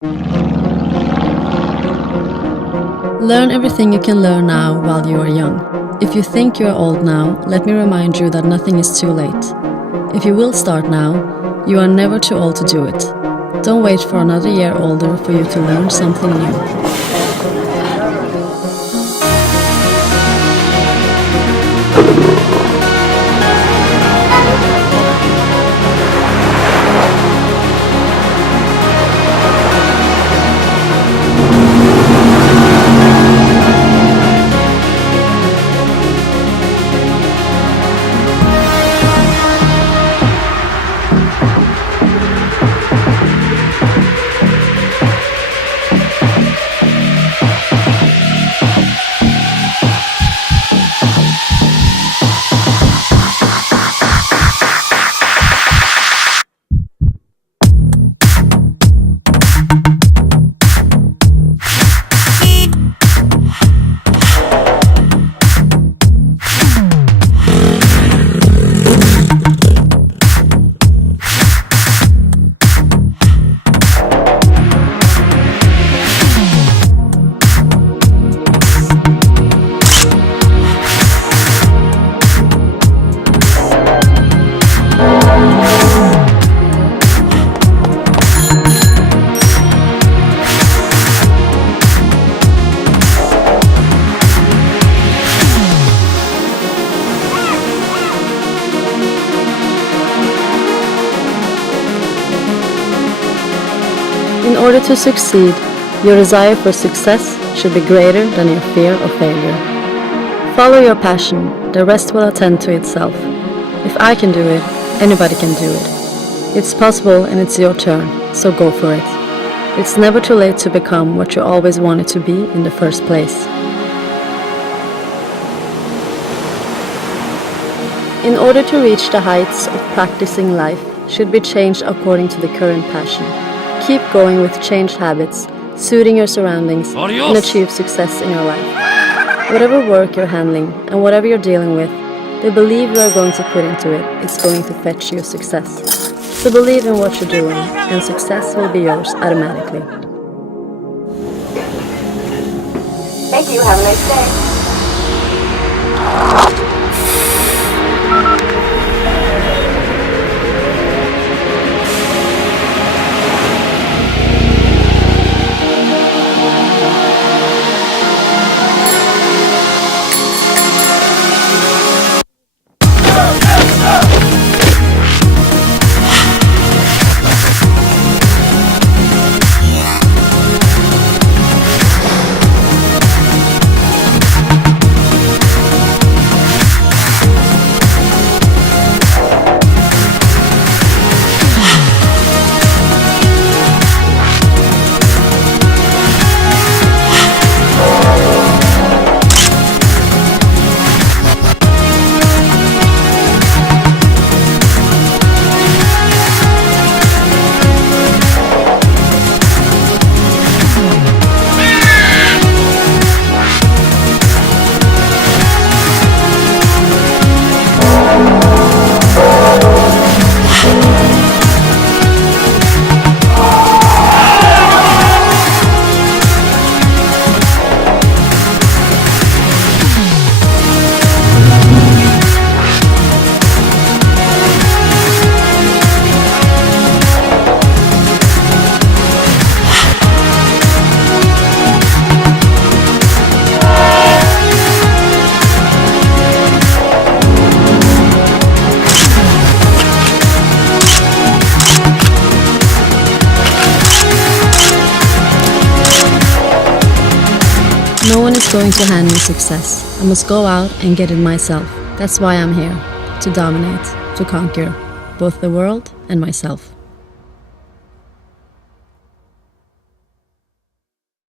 Learn everything you can learn now while you are young. If you think you are old now, let me remind you that nothing is too late. If you will start now, you are never too old to do it. Don't wait for another year older for you to learn something new. In order to succeed, your desire for success should be greater than your fear of failure. Follow your passion, the rest will attend to itself. If I can do it, anybody can do it. It's possible and it's your turn, so go for it. It's never too late to become what you always wanted to be in the first place. In order to reach the heights of practicing life should be changed according to the current passion. Keep going with changed habits, suiting your surroundings, and achieve success in your life. Whatever work you're handling and whatever you're dealing with, the belief you are going to put into it is going to fetch you success. So believe in what you're doing, and success will be yours automatically. Thank you. Have a nice day. No one is going to hand me success. I must go out and get it myself. That's why I'm here, to dominate, to conquer both the world and myself.